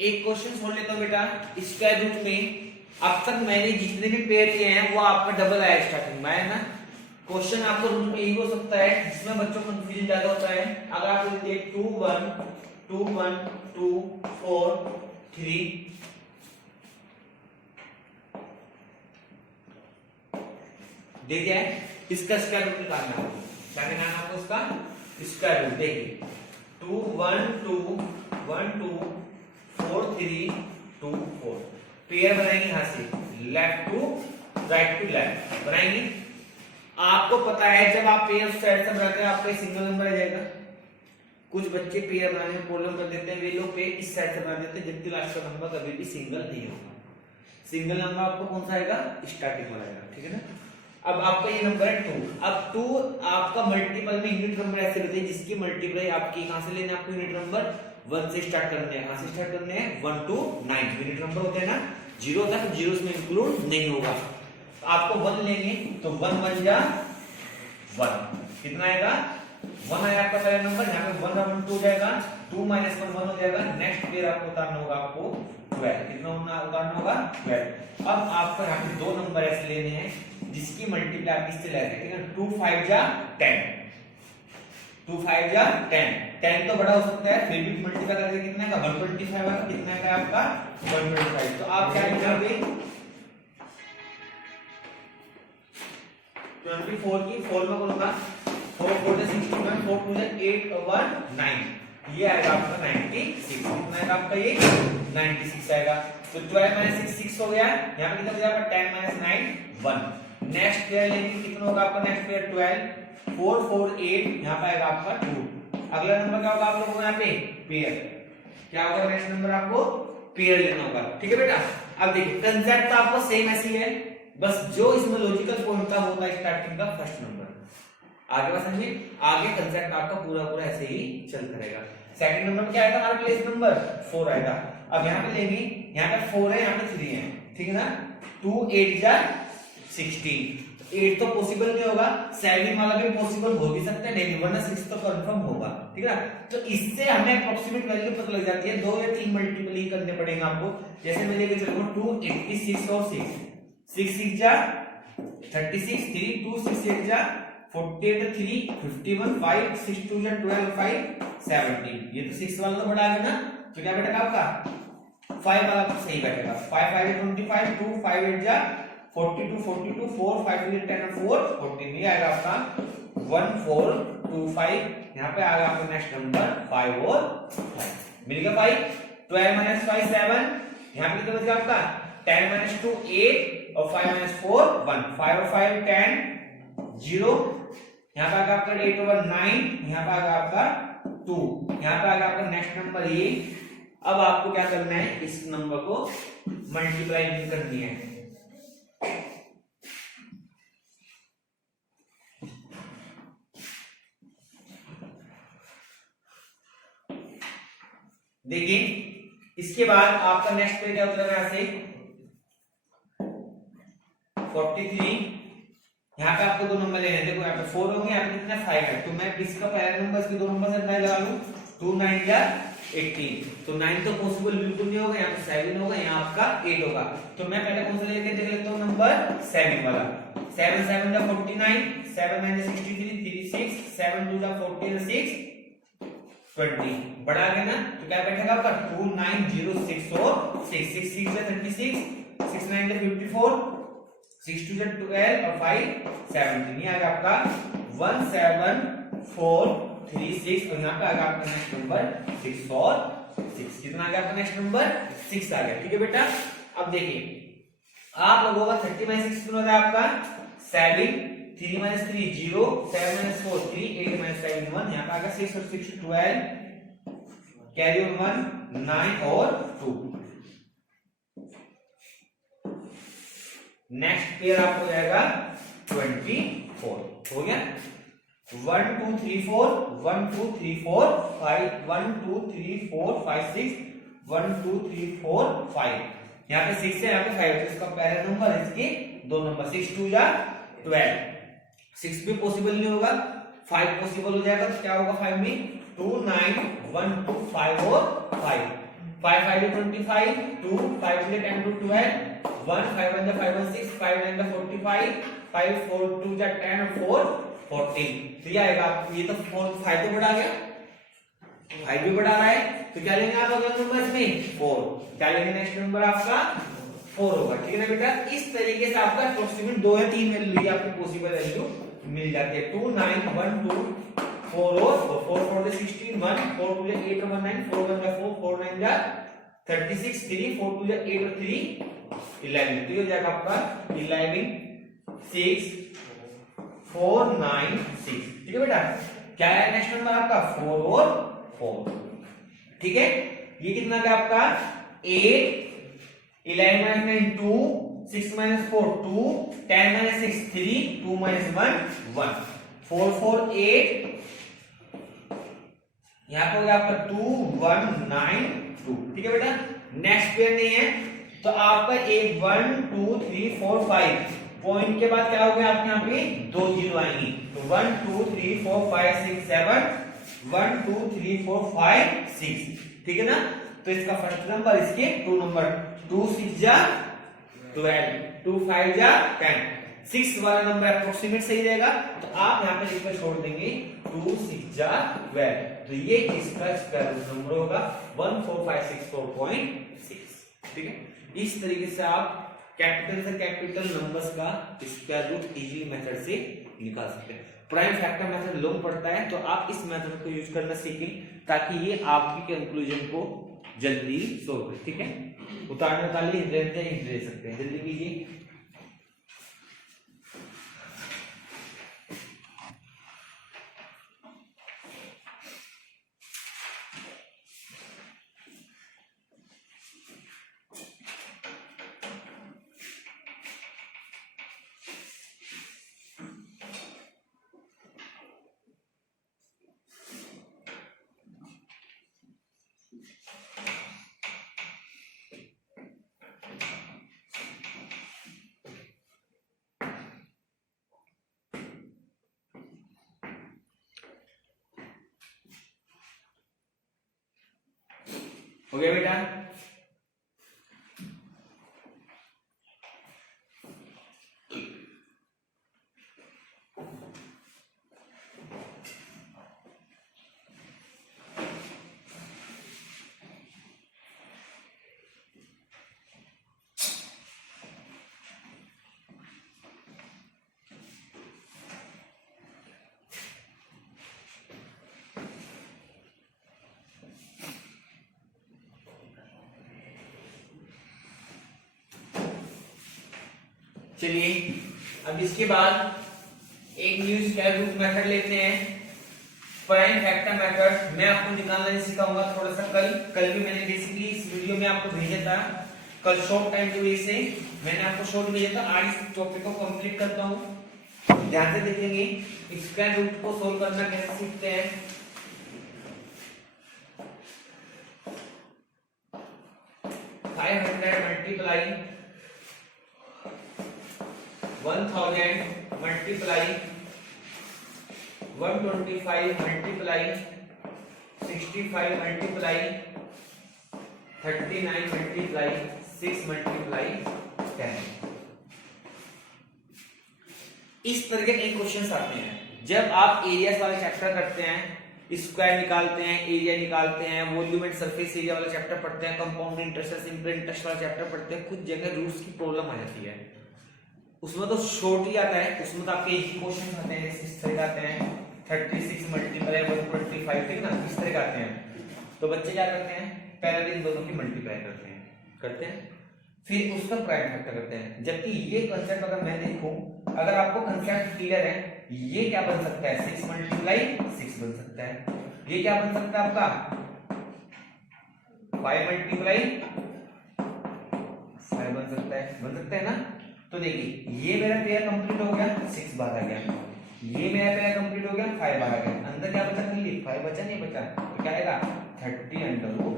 एक क्वेश्चन छोड़ लेता हूँ बेटा। स्क्वायर रूट में अब तक मैंने जितने भी पेयर किए हैं वो आपका डबल आया स्टार्टिंग में, है ना। क्वेश्चन आपको रूट में यही हो सकता है जिसमें बच्चों को कंफ्यूजन ज्यादा होता है। अगर आप देखते 2 1 2 1 2 4 3 देखिए इसका स्क्वायर रूट निकालना है। क्या निकालना है आपको इसका स्क्वायर रूट। देखिए 2 1 2 1 2 4 3 2 4 पेयर बनाएंगे यहां से left to right to left बनाएंगे। आपको पता है जब आप पेयर साइड से बनाते हैं आपका सिंगल नंबर आ जाएगा। कुछ बच्चे पेयर बनाने में प्रॉब्लम कर देते हैं, वे लोग पेयर इस साइड से बना देते हैं जबकि लास्ट का नंबर कभी भी सिंगल नहीं होगा। सिंगल नंबर आपको कौन सा आएगा स्टार्टिंग वाला आएगा, ठीक है ना। अब आपका ये नंबर है 2। अब 2 आपका मल्टीपल में यूनिट नंबर ऐसे होते हैं जिसकी मल्टीप्लाई आपकी कहां से लेने आपको यूनिट नंबर 1 से स्टार्ट करने हैं। कहां से स्टार्ट करने हैं 1 to 9 यूनिट नंबर होते हैं ना, 0 तक, 0 में इंक्लूड नहीं होगा। तो आपको 1 लेंगे तो 1 1 जा 1 कितना आएगा 1 आया आपका पहला नंबर। यहाँ पे 1 1 2 जाएगा, 2 -1 1 हो जाएगा। नेक्स्ट पेयर आपको उतारना होगा आपको 12 कितना उतारना होगा 12। अब आपको यहाँ पे दो नंबर ऐसे लेने हैं जिसकी मल्टीप्लाई आप इससे ले रहे हैं, ठीक है। 2 5 जा 10 2 5 जा 10 10 तो बड़ा हो सकता है फिर भी मल्टीप्लाई करके कितना का 125 आएगा। कितना का आपका 125। तो आप क्या लिखोगे 24 की 4 में करूंगा 4 4 से 16 में 4 2 से 8 1 9 ये आएगा आपका 96। कितना आएगा आपका ये 96 आएगा। तो 12 6 6 हो गया। यहाँ पे कितना हो जाएगा 10 9 1। नेक्स्ट पेयर लेंगे कितना होगा आपका नेक्स्ट पेयर 12 4 4 8 यहाँ पे आएगा आपका 2। अगला नंबर क्या होगा आप लोगों को यहाँ पे पेयर क्या होगा। नेक्स्ट नंबर आपको पेयर लेना होगा, ठीक है बेटा। अब देखिए कंसेप्ट तो आपको सेम ऐसी है, बस जो इसमें लॉजिकल पॉइंट का होता है स्टार्टिंग का फर्स्ट नंबर। आगे बात समझिए, आगे कंसेप्ट आपका पूरा पूरा ऐसे ही चलता रहेगा। सेकंड नंबर क्या आएगा हमारा प्लेस नंबर 4 आएगा। अब यहाँ पे लेंगे, यहाँ पे 4 है यहाँ पे 3 है, ठीक है ना। 2 8 जा 16 8 तो पॉसिबल नहीं होगा, 7 वाला भी पॉसिबल हो भी सकता है नहीं वरना 6 तो कंफर्म होगा, ठीक है ना। तो इससे हमें अप्रोक्सीमेट वैल्यू पता लग जाती है। 2 या 3 मल्टीपल ही करने पड़ेंगे आपको। जैसे मैं लेके चलूंगा 2 86 और 6 6 जा 36 3 2 6 8 जा 48 3 51 5 6 2 जा 12 5 17 ये तो 6 वाला तो बड़ा आ गया ना। तो क्या बैठेगा आपका 5 वाला तो सही बैठेगा। 5 5 25 2 5 8 जा 42 42 4 5 10 4 14 ये आएगा आपका 1 4 2 5। यहाँ पे आएगा आपका नेक्स्ट नंबर 5 और 5 मिल गया 5। 12 5 7 यहाँ पे कितना बचेगा आपका 10 2 8 और 5 4 1 5 और 5 10 0। यहाँ पे आएगा आपका 8 over 9 यहाँ पे आएगा आपका 2 यहाँ पे आएगा आपका नेक्स्ट नंबर ये। अब आपको क्या करना है इस नंबर को मल्टीप्लाई करनी है। देखिए इसके बाद आपका नेक्स्ट पे क्या होता है यहां से 43 यहाँ पे आपको दो नंबर लेने हैं। देखो यहाँ पे 4 होंगे यहाँ पे कितना 5 है। तो मैं इसका पहला नंबर इसके दो नंबर से मैं लगा लूं 2 9 या 18 तो 9 तो पॉसिबल बिल्कुल नहीं होगा। यहाँ पे 7 होगा यहाँ आपका 8 होगा। तो मैं पहले कौन सा लेके देख लेता हूँ नंबर 7 वाला। 7 7 जा 49 7 9 जा 63 3 6 7 2 जा 40 6 20 बड़ा आ गया ना। तो क्या बैठेगा आपका 2 9 0 6 और 6 6 6 जा 36 6 9 जा 54 6 2 जा 12 और 5 17 ये आएगा आपका 1 7 4 3 6 और यहाँ पे आएगा आपका नेक्स्ट नंबर 6 और 6 कितना आ गया आपका नेक्स्ट नंबर 6 आ गया, ठीक है बेटा। अब देखिए आप लोगों का 30 - 6 कितना होता है आपका 7 3 - 3 0 7 - 4 3 8 - 7 1 यहाँ पे आएगा 6 और 6 12 कैरी ऑन 1 9 और 2। नेक्स्ट पेयर आपको जाएगा 24 हो गया। 1 2 3 4 1 2 3 4 5 1 2 3 4 5 6 1 2 3 4 5 यहाँ पे 6 है यहाँ पे 5 है। इसका पहला नंबर इसके दो नंबर 6 2 जा 12 6 भी पॉसिबल नहीं होगा 5 पॉसिबल हो जाएगा। तो क्या होगा 5 में 2 9 1 2 5 और 5 5 5 25, 2 5 10 to 12, 1 5 1 5 1 6, 5 9 45, 5 4 2 10 और 4 14। तो ये आएगा, ये तो 5 तो बढ़ा गया, 5 भी बढ़ा रहा है, तो क्या लेंगे आप अगले नंबर में 4, क्या लेंगे नेक्स्ट नंबर आपका 4 होगा। ठीक है ना बेटा, इस तरीके से आपका अप्रोक्सीमेट 2 या 3 वैल्यू आपकी पॉसिबल वैल्यू मिल जाती है। 2 9 1 2 4 और 4 4 से 16 1 4 2 8 और 1 9 4 1 4 4 9 जा 36 3 4 2 8 और 3 11। तो ये हो जाएगा आपका 11 6 4 9 6। ठीक है बेटा, क्या है नेक्स्ट नंबर आपका 4 और 4। ठीक है, ये कितना गया आपका 8 11 - 9 2 6 - 4 2 10 - 6 3 2 - 1 1 4 4 8, यहां पे हो गया आपका 2 1 9 2। ठीक है बेटा, नेक्स्ट पेयर नहीं है तो आपका 1 1 2 3 4 5 पॉइंट के बाद क्या हो गया आपके यहाँ पे 2 जीरो आएंगी, तो 1 2 3 4 5 6 7 1 2 3 4 5 6। ठीक है ना, तो इसका फर्स्ट नंबर इसके 2 नंबर 2 6 जा 12 2 5 जा 10, 6 वाला नंबर अप्रोक्सीमेट सही रहेगा, तो आप यहाँ पे लिखकर छोड़ देंगे 2 6 जा 12, तो ये इसका स्क्वायर रूट नंबर होगा 14564.6। ठीक है, इस तरीके से आप कैपिटल से कैपिटल नंबर्स का स्क्वायर रूट इजीली मेथड से निकाल सकते हैं। प्राइम फैक्टर मेथड लॉन्ग पड़ता है, तो आप इस मेथड को यूज करना सीखें ताकि ये आपकी कंक्लूजन को जल्दी सोल्व करे। ठीक है, उतारने वाली दे सकते हैं, जल्दी कीजिए। हो गया बेटा, चलिए अब इसके बाद एक न्यू स्क्वायर रूट मेथड लेते हैं, प्राइम फैक्टर मेथड। मैं आपको निकालना नहीं सिखाऊंगा, थोड़ा सा कल भी मैंने बेसिकली इस वीडियो में आपको भेजा था, कल शॉर्ट टाइम की वजह से मैंने आपको शॉर्ट भेजा था। आज इस टॉपिक को कंप्लीट करता हूं, ध्यान से देखेंगे स्क्वायर रूट को सोल्व करना कैसे सीखते हैं। Multiply 1000 multiply 125 multiply 65 multiply 39 multiply 6 multiply 10। इस तरह के कई क्वेश्चंस आते हैं जब आप एरियाज वाले चैप्टर करते हैं, स्क्वायर निकालते हैं, एरिया निकालते हैं, वॉल्यूम एंड सरफेस एरिया वाला चैप्टर पढ़ते हैं, कंपाउंड इंटरेस्ट, सिंपल इंटरेस्ट वाला चैप्टर पढ़ते हैं, कुछ जगह रूट्स की प्रॉब्लम आ जाती है। उसमें तो शॉर्ट ही आता है, उसमें तो आपके एक ही क्वेश्चन आते हैं, इस तरह आते हैं 36 मल्टीप्लाई 125, ठीक ना, इस तरह आते हैं। तो बच्चे क्या करते हैं, पहले इन दोनों की मल्टीप्लाई करते हैं फिर उसका प्राइम फैक्टर करते हैं। जबकि ये कंसेप्ट अगर मैं देखूं, अगर आपको कंसेप्ट क्लियर है, ये क्या बन सकता है 6 मल्टीप्लाई 6 बन सकता है, ये क्या बन सकता है आपका 5 मल्टीप्लाई 5 बन सकता है ना। तो देखिए ये मेरा पेयर कंप्लीट हो गया, 6 बाहर आ गया, ये मेरा पेयर कंप्लीट हो गया, 5 बाहर आ गया, अंदर क्या बचा, 5 बचा नहीं बचा, तो क्या आएगा 30/5।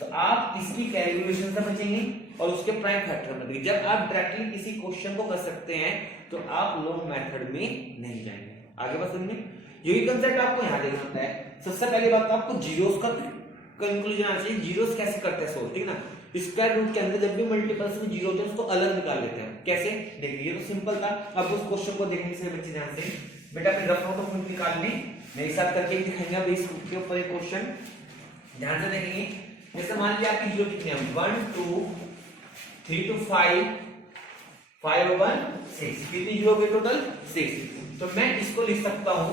तो आप इसकी कैलकुलेशन से बचेंगे और उसके प्राइम फैक्टर बचेंगे। जब आप डायरेक्टली किसी क्वेश्चन को कर सकते हैं तो आप लॉन्ग मेथड में नहीं जाएंगे। आगे बात सुनिए, यही कंसेप्ट आपको यहां देखना होता है। सबसे पहली बात तो आपको जीरोस का कंक्लूजन आना चाहिए जीरोस कैसे करते हैं सोल्व, ठीक है ना। स्क्वायर रूट के अंदर जब भी मल्टीपल्स में जीरो होते हैं उसको अलग निकाल लेते हैं। कैसे, देखिए ये तो सिंपल था। अब उस क्वेश्चन को देखने से बच्चे ध्यान से बेटा अपने रफ नोट में निकालने मेरे साथ करके दिखाएंगे। अब इसके ऊपर एक क्वेश्चन ध्यान से देखेंगे। जैसे मान लिया आपकी जीरो कितने हैं, 1 2 3 to 5 5 और 1 6, कितनी जीरो के टोटल 6। तो मैं इसको लिख सकता हूं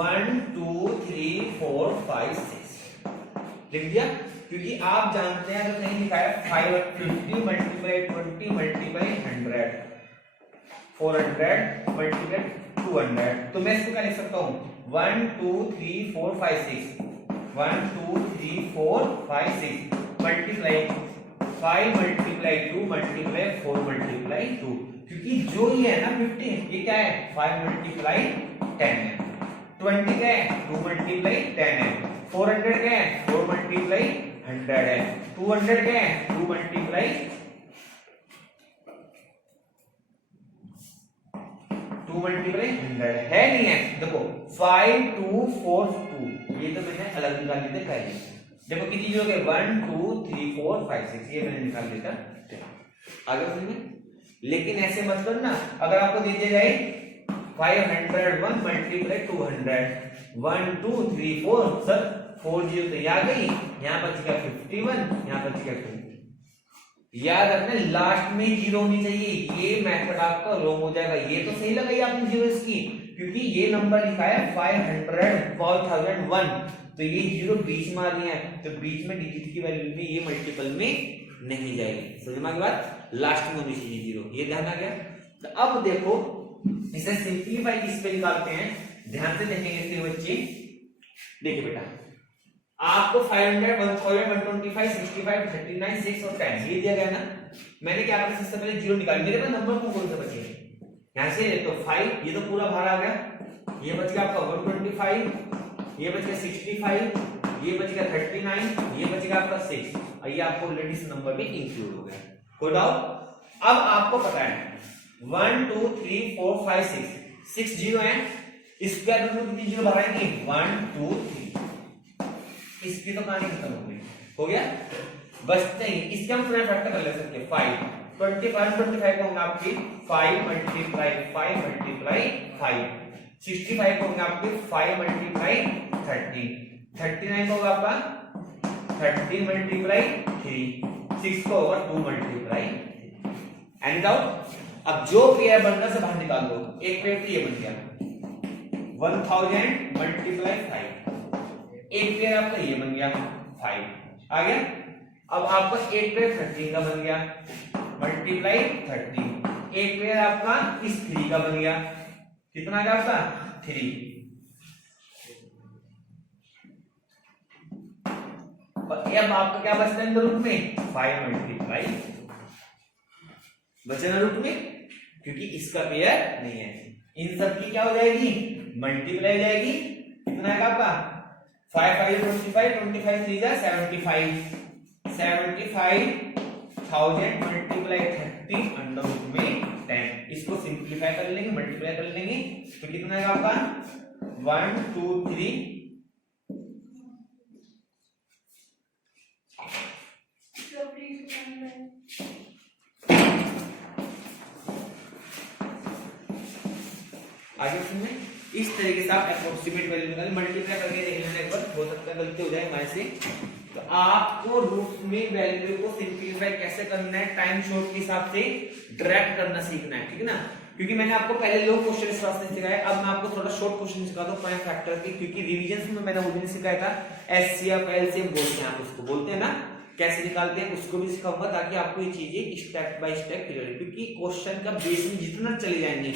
1 2 3 4 5 6 लिख दिया, क्योंकि आप जानते हैं अगर नहीं लिखा है 550 मल्टीप्लाई 20 मल्टीप्लाई 100 400 मल्टीप्लाई 200, तो मैं इसको क्या लिख सकता हूं 1 2 3 4 5 6 1 2 3 4 5 6 मल्टीप्लाई 5 मल्टीप्लाई 2 मल्टीप्लाई 4 मल्टीप्लाई 2, क्योंकि जो ये है ना 50 ये क्या है 5 मल्टीप्लाई 10 है, 20 क्या है 2 मल्टीप्लाई 10 है, 400 क्या है 4 मल्टीप्लाई 100 है, 200 क्या है 2 मल्टीप्लाई 100 है नहीं है। देखो 5 2 4 2 ये तो मैंने अलग निकाल लिए थे पहले। देखो कितनी जीरो के 1 2 3 4 5 6 ये मैंने निकाल लिया था आगे समझिए। लेकिन ऐसे मत करना ना, अगर आपको दे दिया जाए 501 मल्टीप्लाई 200 1 2 3 4 सर 4 जीरो तो यहाँ गई, यहाँ बच गया 51, यहाँ बच गया 2। याद रखना लास्ट में जीरो होनी चाहिए, ये मेथड आपका रॉन्ग हो जाएगा। ये तो सही लगाई आपने जीरो इसकी, क्योंकि ये नंबर लिखा है 500 तो ये जीरो बीच में आ रही है, तो बीच में डिजिट की वैल्यू में ये मल्टीपल में नहीं जाएगी। समझ में आ गई बात, लास्ट में होनी चाहिए जीरो, ये ध्यान आ गया। तो अब देखो इसे सिंपलीफाई किस पे निकालते हैं, ध्यान से देखेंगे फिर बच्चे। देखिए बेटा आपको 500 1000 125 65 39 6 और 10 ये दिया गया ना, मैंने क्या करा सबसे पहले जीरो निकाल, मेरे पास नंबर कौन से बचे हैं यहां से, तो 5 ये तो पूरा बाहर आ गया, ये बच गया आपका 125, ये बच गया 65, ये बच गया 39, ये बच गया आपका 6 और ये आपको ऑलरेडी इस नंबर में इंक्लूड हो गया। कोई डाउट। अब आपको पता है 1 2 3 4 5 6 जीरो है, स्क्वायर रूट में कितनी जीरो बाहर आएंगे 1 2 3, इसकी तो कहानी खत्म हो गई, हो गया। बचते ही इसके हम पूरा फैक्टर कर ले सकते हैं 5 25 को होंगे आपकी 5 मल्टीप्लाई 5 मल्टीप्लाई 5, 65 को होंगे आपके 5 मल्टीप्लाई 30, 39 को होगा आपका 30 मल्टीप्लाई 3, 6 को होगा 2 मल्टीप्लाई 3। Any doubt. अब जो पेयर बनना से बाहर निकाल दो, एक पेयर तो ये बन गया 1000 मल्टीप्लाई 5, एक पेयर आपका ये बन गया 5 आ गया। अब आपका एक पेयर 13 का बन गया मल्टीप्लाई 13, एक पेयर आपका इस 3 का बन गया, कितना आ गया आपका 3, और अब आपका क्या बचता है रूट में 5 मल्टीप्लाई बचना रूट में, क्योंकि इसका पेयर नहीं है। इन सब की क्या हो जाएगी मल्टीप्लाई हो जाएगी, कितना है आपका 5 5 25 25 3 जा 75 75,000 मल्टीप्लाई 30 अंडर रूट में 10, इसको सिंप्लीफाई कर लेंगे मल्टीप्लाई कर लेंगे तो कितना है आपका 1 2 3 आगे सुनिए। इस तरीके से आप अप्रोक्सीमेट वैल्यू निकालें, मल्टीप्लाई करके देख लेना एक बार, हो सकता है गलती हो जाए हमारे से। तो आपको रूट में वैल्यू को सिंप्लीफाई कैसे करना है टाइम शॉर्ट के हिसाब से डायरेक्ट करना सीखना है, ठीक है ना। क्योंकि मैंने आपको पहले लो क्वेश्चन इस वास्ते सिखाया, अब मैं आपको थोड़ा शॉर्ट क्वेश्चन सिखाता हूं प्राइम फैक्टर के, क्योंकि रिवीजन में मैंने वो भी सिखाया था एचसीएफ एलसीएम बोलते हैं, आप उसको बोलते हैं ना, कैसे निकालते हैं उसको भी सिखाऊंगा, ताकि आपको ये चीजें स्टेप बाय स्टेप क्लियर हो। क्योंकि क्वेश्चन का बेस में जितना चले जाएंगे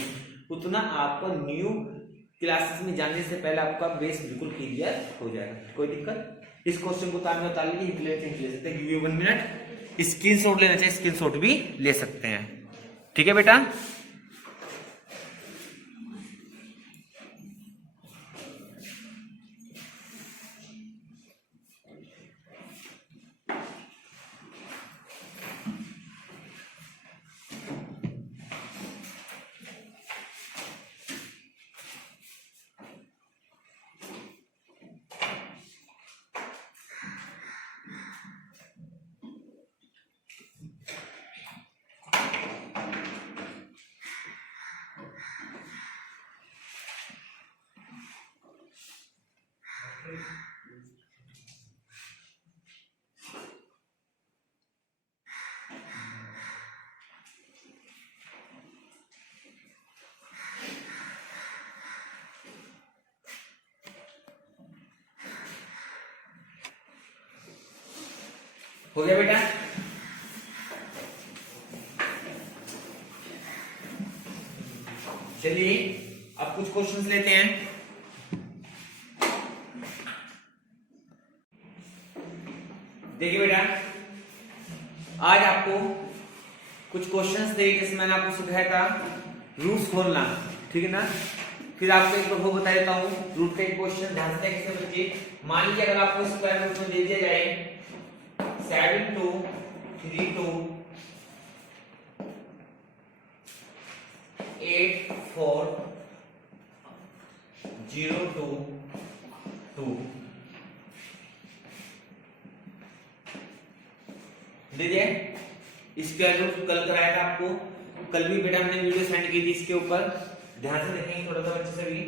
उतना आपको न्यू क्लासेस में जाने से पहले आपका बेस बिल्कुल क्लियर हो जाएगा। कोई दिक्कत, इस क्वेश्चन को उतार लीजिए, ले सकते हैं 1 मिनट, स्क्रीनशॉट लेना चाहिए, स्क्रीनशॉट भी ले सकते हैं, ठीक है बेटा। हो गया बेटा? चलिए अब कुछ क्वेश्चंस लेते हैं। देखिए बेटा, आज आपको कुछ क्वेश्चंस थे, जैसे मैंने आपको सिखाया था रूट्स खोलना, ठीक है ना। फिर आपको एक वो बता देता हूँ रूट का एक क्वेश्चन, ध्यान से देखिए बच्चे। मान लीजिए अगर आपको स्क्वायर रूट में दे दिया जाए 7 2 3 2 8 4 0 2 2 दीजिए। स्क्वायर रूट कल कराया था आपको, कल भी बेटा हमने वीडियो सेंड की थी इसके ऊपर, ध्यान से देखेंगे थोड़ा सा बच्चे से भी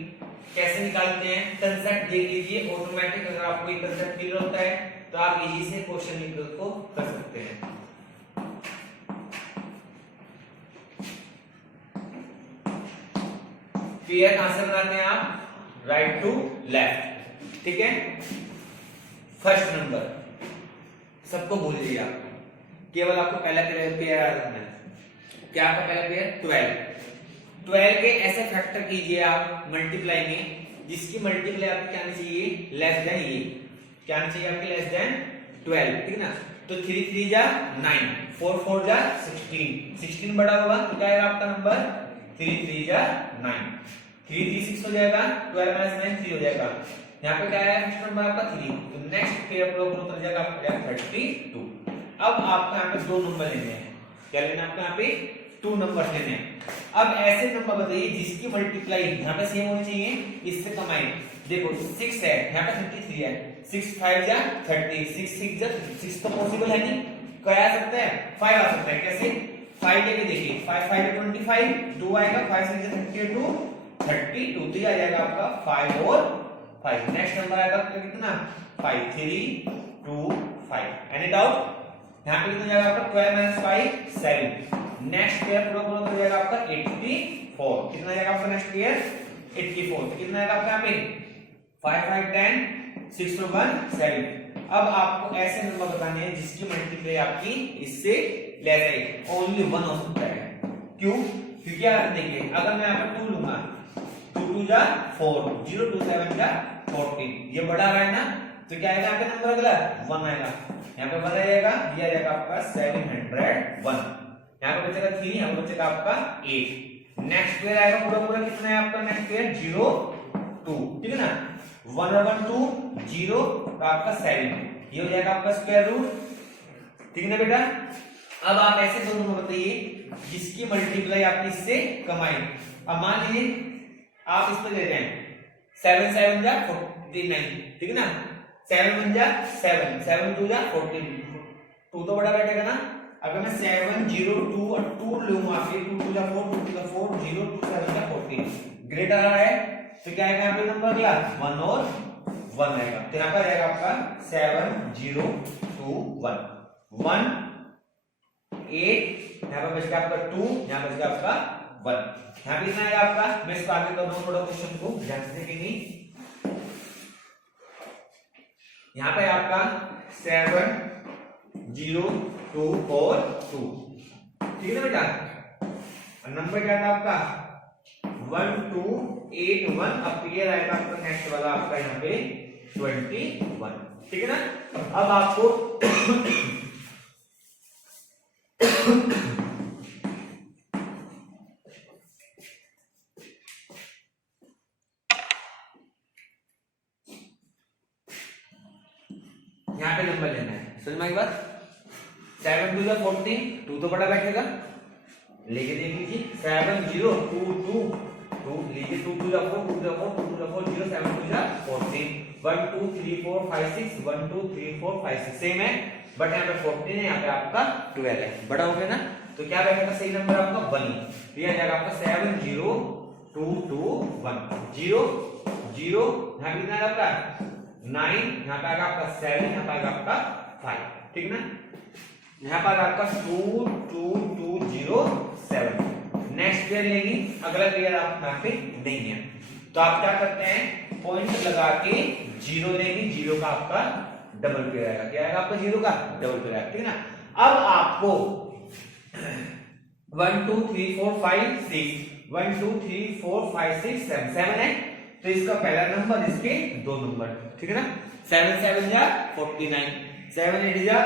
कैसे निकालते हैं। कंसेप्ट देख लीजिए ऑटोमेटिक, अगर आपको ये कंसेप्ट क्लियर होता है तो आप इजी से क्वेश्चन को कर सकते हैं। पेयर कहां से बनाते हैं आप? राइट टू लेफ्ट, ठीक है। फर्स्ट नंबर सबको भूल लीजिए आप, केवल आपको पहला पेयर याद रखना है। क्या आपका पहला पेयर? 12 के ऐसे फैक्टर कीजिए आप मल्टीप्लाई में, जिसकी मल्टीप्लाई आपकी क्या आनी चाहिए? लेस देन ये क्या आनी चाहिए आपकी? लेस देन 12, ठीक है ना। तो 3 3 जा 9, 4 4 जा 16, 16 बड़ा होगा तो क्या आएगा आपका नंबर? 3 3 जा 9, 3 3 6 हो जाएगा, 12 - 9 3 हो जाएगा। यहाँ पे क्या है नेक्स्ट नंबर आपका 3, तो नेक्स्ट पेयर उतर जाएगा आपका 32। अब आपको यहाँ पे 2 नंबर लेने हैं। क्या लेना है आपको? यहाँ पे 2 नंबर लेने हैं। अब ऐसे नंबर बताइए जिसकी मल्टीप्लाई यहाँ पे सेम होनी चाहिए, इससे कम आए। देखो 6 है, यहाँ पे 33 है, 6 5 जा 30, 6 6 जा 6 तो पॉसिबल है नहीं, क्या आ सकता है? 5 आ सकता है। कैसे? 5 लेके देखिए, 5 5 है 25, 2 आएगा, 5 6 जा 32, 32 तो आ जाएगा आपका 5 और 5। नेक्स्ट नंबर आएगा आपका कितना? 5 3 2 5। Any doubt? यहाँ पे कितना जाएगा आपका? 12 - 5 7। नेक्स्ट पेयर पूरा हो जाएगा आपका 84। कितना जाएगा आपका नेक्स्ट पेयर? 84। तो कितना आएगा आपका यहाँ पे? 5 5 10, 6 1 7। अब आपको ऐसे नंबर बताने हैं जिसकी मल्टीप्लाई आपकी इससे लेस है, ओनली 1 हो सकता है। क्यों? क्योंकि यार देखिए, अगर मैं यहाँ पे 2 लूंगा, 2 2 जा 4, 0 2 7 जा 14, ये बड़ा रहा है ना, तो क्या आएगा आपका नंबर? अगला 1 आएगा, यहाँ पे बढ़ जाएगा, ये आ जाएगा आपका 701। यहाँ पे बचेगा 3, यहाँ पे बचेगा आपका 8। नेक्स्ट पेयर आएगा पूरा कितना है आपका नेक्स्ट पेयर? 0 2, ठीक है ना। 1 और 1 2 0, तो आपका 7, ये हो जाएगा आपका स्क्वायर रूट, ठीक है ना बेटा। अब आप ऐसे 2 नंबर बताइए जिसकी मल्टीप्लाई आपकी इससे कम आए। अब मान लीजिए आप इस पे ले रहे हैं 7 7 जा 49, ठीक है ना। 7 1 जा 7, 7 2 जा 14, 2 तो बड़ा बैठेगा ना। अगर मैं 7 0 2 और 2 लूंगा, फिर 2 2 जा 4, 2 2 जा 4, 0 2 7 जा 14, ग्रेटर आ रहा है, तो क्या आएगा यहाँ पे नंबर? अगला 1 और 1 आएगा, तो यहाँ पर आएगा आपका 7 0 2 1 1 8, यहाँ पर बचेगा आपका 2, यहाँ बचेगा आपका 1। यहाँ पे कितना आएगा आपका? मैं इसको आगे कर दूं थोड़ा क्वेश्चन को ध्यान से देखेंगे। यहाँ पे आपका 7 0 2 4 2, ठीक है ना बेटा। नंबर क्या था आपका? 1 2 8 1। अब पेयर आएगा आपका नेक्स्ट वाला आपका यहाँ पे 21, ठीक है ना। अब आपको यहाँ पे नंबर लेना है, समझ में आई बात? 7 2 जा 14, 2 तो बड़ा बैठेगा, लेके देख लीजिए 7 0 2 2 2, लीजिए 2 2 जा 4, 2 जा 4, 2 2 जा 4 0, 7 2 जा 14, 1 2 3 4 5 6, 1 2 3 4 5 6 सेम है, बट यहाँ पे 14 है, यहाँ पे आपका 12 है, बड़ा हो गया ना। तो क्या बैठेगा सही नंबर आपका 1, तो यह जाएगा आपका 7 0 2 2 1 0 0। यहाँ कितना है आपका 9, यहाँ पे आएगा आपका 7, यहाँ पे आएगा आपका 5, ठीक ना। यहाँ पर आपका 2 2 2 0 7। नेक्स्ट पेयर लेंगे, अगला पेयर आप यहाँ पे नहीं है, तो आप क्या करते हैं? पॉइंट लगा के 0 लेंगे, 0 का आपका डबल पेयर आएगा। क्या आएगा आपका 0 का डबल पेयर आएगा, ठीक है ना। अब आपको 1 2 3 4 5 6 1 2 3 4 5 6 7 7 है, तो इसका पहला नंबर, इसके दो नंबर, ठीक है ना। 7 7 जा 49, 7 8 जा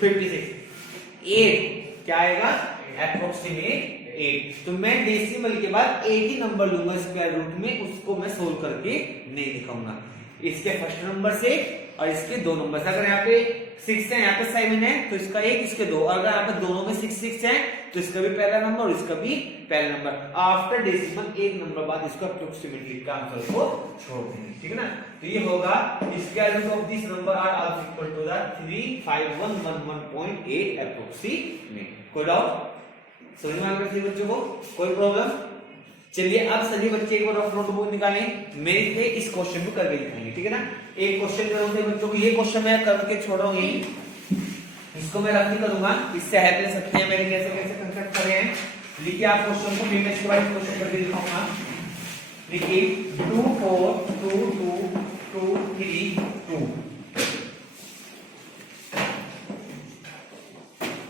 56, 8 क्या आएगा अप्रोक्सीमेट 8। तो मैं डेसिमल के बाद एक ही नंबर लूंगा स्क्वायर रूट में, उसको मैं सोल्व करके नहीं दिखाऊंगा। इसके फर्स्ट नंबर से और इसके दो नंबर से, अगर यहाँ पे 6 है, यहाँ पे 7 है, तो इसका एक इसके दो, और अगर यहाँ पे दोनों में 6 6 है, तो इसका भी पहला नंबर और इसका भी पहला नंबर। आफ्टर डेसिमल एक नंबर बाद इसको अप्रोक्सीमेटली का आंसर को छोड़ देंगे, ठीक है ना। तो ये होगा square root of this number are also equal to the 35111.8 approximate. कोई डाउट? समझ में आ गया सभी बच्चों को? कोई प्रॉब्लम? चलिए अब सभी बच्चे एक बार अपना नोटबुक निकालें, मेरे पे इस क्वेश्चन को करके दिखाएंगे, ठीक है ना। एक क्वेश्चन करूंगा बच्चों को, ये क्वेश्चन मैं करके छोड़ रहा हूँ, यही इसको मैं रख नहीं करूंगा, इससे हेल्प ले सकते हैं मेरे कैसे कैसे कंसेप्ट कर रहे हैं। लिखिए आप क्वेश्चन को, मैं इसके बाद क्वेश्चन करके दिखाऊंगा। लिखिए 2 4 2 2 2 3 2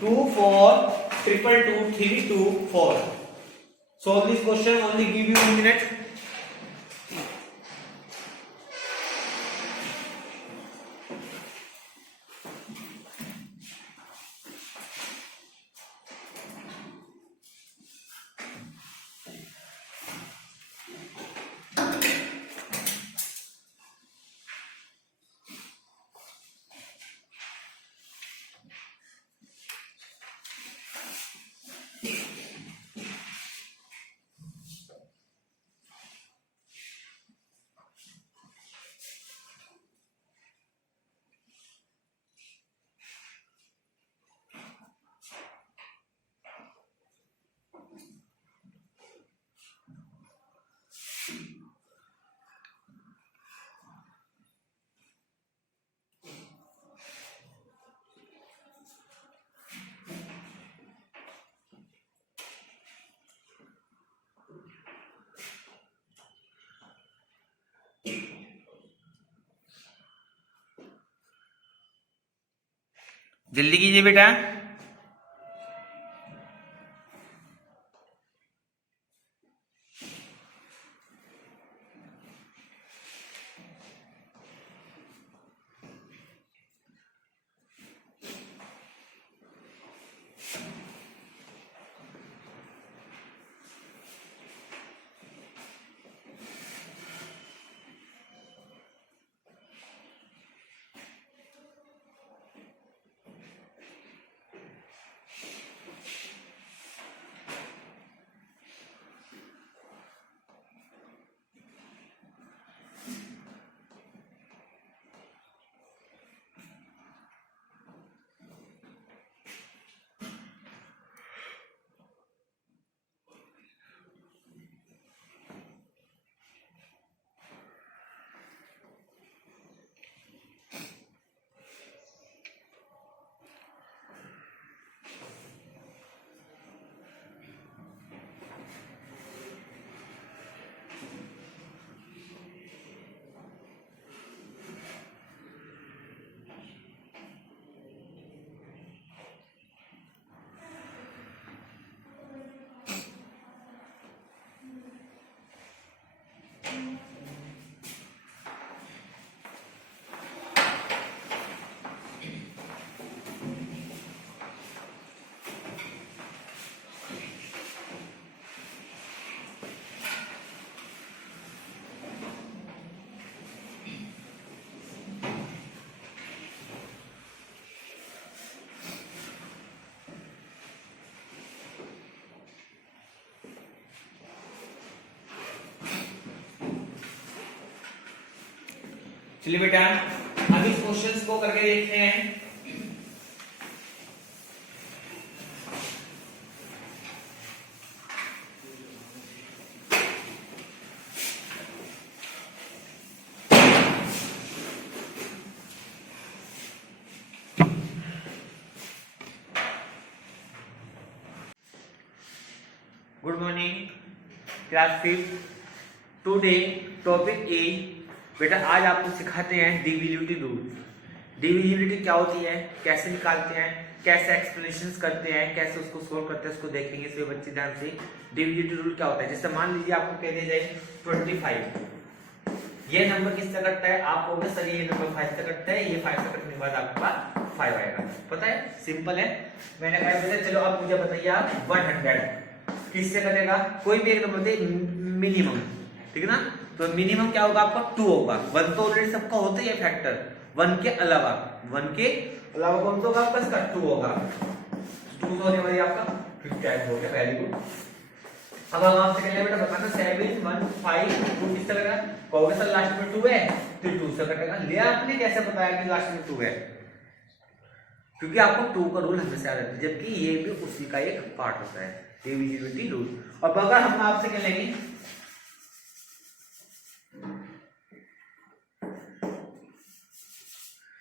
2 4 triple 2 3 2 4. Solve this question, only give you 1 minute. जल्दी कीजिए बेटा। चलिए बेटा अब इस क्वेश्चंस को करके देखते हैं। Good morning class 5। Today topic A. बेटा आज आपको सिखाते हैं डिविजिबिलिटी रूल। डिविजिबिलिटी क्या होती है, कैसे निकालते हैं, कैसे एक्सप्लेनेशंस करते हैं, कैसे उसको सोल्व करते हैं, उसको देखेंगे सभी बच्चे ध्यान से। डिविजिबिलिटी रूल क्या होता है, जैसे मान लीजिए आपको कह दिया जाए 25, ये नंबर किससे कटता है, आप कहोगे सर ये नंबर 5 से कटता है, ये 5 से कटने के बाद आपका 5 आएगा, पता है, सिंपल है। मैंने कहा वैसे चलो अब मुझे बताइए आप 100 किससे कटेगा, कोई भी एक नंबर दे मिनिमम, ठीक है ना, तो मिनिमम क्या होगा आपका 2 होगा। 1 तो ऑलरेडी सबका होता ही है फैक्टर, 1 के अलावा कौन सा होगा आपका, इसका 2 होगा, 2 होने वाली आपका 50 हो गया, वेरी गुड। अब हम आपसे कहने बेटा बताना 7 1 5 2 किससे कटेगा, कहोगे सर लास्ट में 2 है तो 2 से कटेगा। ले आपने कैसे बताया कि लास्ट में 2 है, क्योंकि आपको 2 का रूल हमेशा याद रहता है, जबकि ये भी उसी का एक पार्ट होता है, डिविजिबिलिटी रूल। और अगर हम आपसे कह लेंगे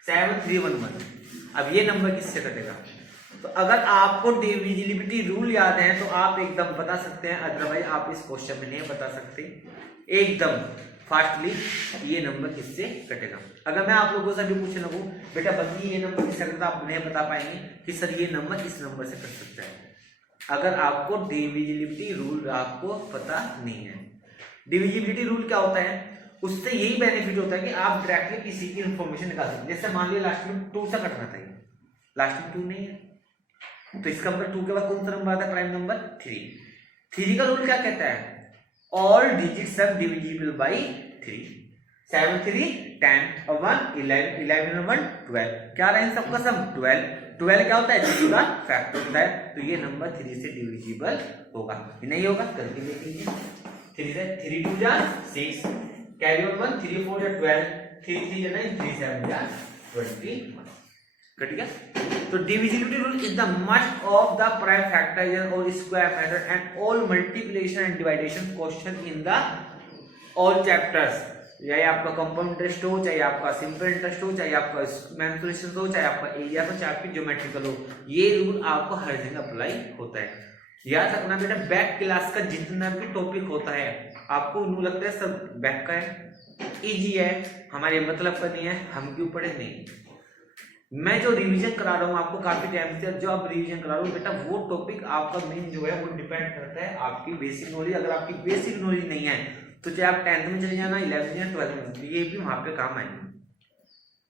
7311, अब ये नंबर किससे कटेगा, तो अगर आपको डिविजिबिलिटी रूल याद है तो आप एकदम बता सकते हैं, अदरवाइज आप इस क्वेश्चन में नहीं बता सकते एकदम फास्टली ये नंबर किससे कटेगा। अगर मैं आप लोगों से भी पूछने लगूं बेटा बल्कि ये नंबर किससे कटता, आप नहीं बता पाएंगे कि सर ये नंबर इस नंबर से कट सकता है, अगर आपको डिविजिबिलिटी रूल आपको पता नहीं है। डिविजिबिलिटी रूल क्या होता है, उससे यही बेनिफिट होता है कि आप डायरेक्टली किसी की इंफॉर्मेशन निकाल सकते। जैसे मान लिया लास्ट में 2 से कटना था, लास्ट में 2 नहीं है तो इसका मतलब 2 के बाद कौन सा नंबर आता है, प्राइम नंबर 3 का रूल क्या कहता है, all digits are divisible by 3, 7 3 10 और 1 11 11 और 1 12, क्या रहा है इन सबका सम 12 क्या होता है, 3 का फैक्टर होता है, तो ये नंबर 3 से डिविजिबल होगा, नहीं होगा करके देख लीजिए। 3 से 3 2 जा 6, कैरी ऑन 1 3 4 जा 12, 3 3 जा 9, 3 7 जा 21, कट गया। तो divisibility rule is the must of the prime factorisation और square method and all multiplication and divideation question in the all chapters, चाहे आपका कंपाउंड इंटरेस्ट हो, चाहे आपका सिंपल इंटरेस्ट हो, चाहे आपका मेंसुरेशन हो, चाहे आपका एरिया हो, चाहे आपकी ज्योमेट्रिकल हो, ये रूल आपको हर जगह अप्लाई होता है। याद रखना बेटा बैक क्लास का जितना भी टॉपिक होता है आपको न्यू लगता है सब बैक का है, इजी है, हमारे मतलब का नहीं है, हम क्यों पढ़े नहीं। मैं जो रिवीजन करा रहा हूँ आपको काफी टाइम से, जो आप रिवीजन करा रहा हूँ बेटा वो टॉपिक आपका मेन जो है वो डिपेंड करता है आपकी बेसिक नॉलेज। अगर आपकी बेसिक नॉलेज नहीं है तो चाहे आप 10th में चले जाना, 11th में 12th में, ये भी वहां पे काम आएंगे।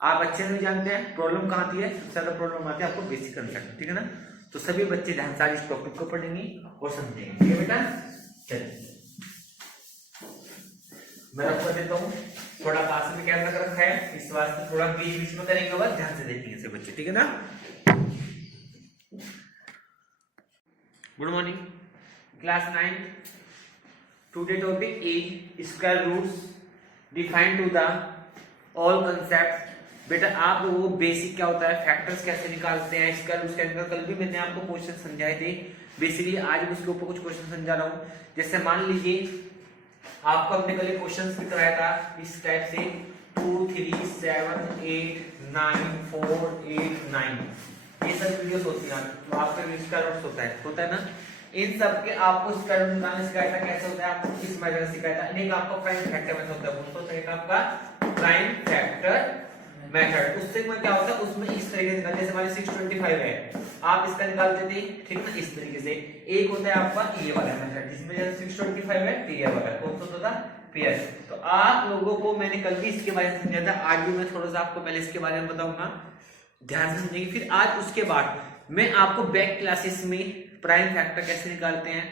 आप अच्छे से जानते हैं प्रॉब्लम कहाँ आती है, सबसे ज्यादा प्रॉब्लम आती है आपको बेसिक कंसेप्ट, ठीक है ना। तो सभी बच्चे ध्यान से इस टॉपिक को पढ़ेंगे और समझेंगे, ठीक है बेटा। चलिए मैं रख देता हूँ, थोड़ा पास में कैमरा रखा है इस वास्ते थोड़ा बीच बीच में करेंगे, बस ध्यान से देखेंगे सब बच्चे, ठीक है ना। Good morning class 9, today topic is square roots define to the all concept. बेटा आप लोगों को बेसिक क्या होता है, फैक्टर्स कैसे निकालते हैं, स्क्वायर रूट्स कैसे निकालते हैं, कल भी मैंने आपको क्वेश्चन समझाए थे, बेसिकली आज उसके ऊपर कुछ क्वेश्चन समझा रहा हूँ। जैसे मान लीजिए आपको हमने कल क्वेश्चंस भी कराया था इस टाइप से 2 3 7 8 9 4 8 9, ये सब वीडियोस होती हैं तो आपका स्क्वायर रूट्स होता है ना। इन सब के आपको स्क्वायर रूट निकालना सिखाया था, कैसे होता है आपको किस मेथड से सिखाया था। एक आपका प्राइम फैक्टर मेथड होता है, वो तो आपका प्राइम फैक्टर मेथड, उससे में क्या होता है उसमें इस तरीके से, जैसे हमारे 625 है आप इसका निकालते थे, ठीक ना, इस तरीके से। एक होता है आपका ये वाला मेथड जिसमें जैसे 625 है पेयर वाला, कौन सा होता पेयर। तो आप लोगों को मैंने कल भी इसके बारे में समझाया था, आज भी मैं थोड़ा सा आपको पहले इसके बारे में बताऊंगा, ध्यान से समझेंगे। फिर आज उसके बाद मैं आपको बैक क्लासेस में प्राइम फैक्टर कैसे निकालते हैं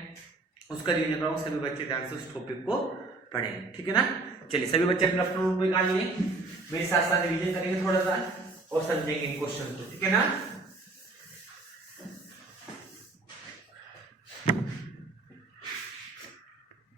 उसका रिवीजन कराऊंगा, सभी बच्चे ध्यान से उस टॉपिक को पढ़ें, ठीक है ना। चलिए सभी बच्चे अपना नोटबुक निकालिए, मेरे साथ साथ रिवीजन करेंगे थोड़ा सा और समझेंगे इन क्वेश्चन को, ठीक है ना।